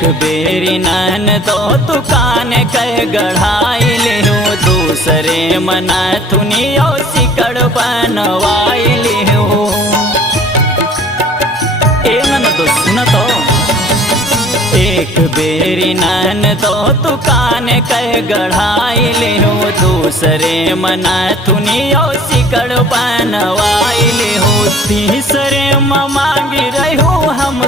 एक बेरी नन तो दुकान कह गढ़ाई लिहू दूसरे मना थुनियो सिकड़ बनवाई लिहू। ए नन तो सुन तो एक बेरी नन तो दुकान कह गढ़ाई लिहू दूसरे मना थुनियो सिकड़ बनवाई लिहू। तीसरे मांगी रहू हम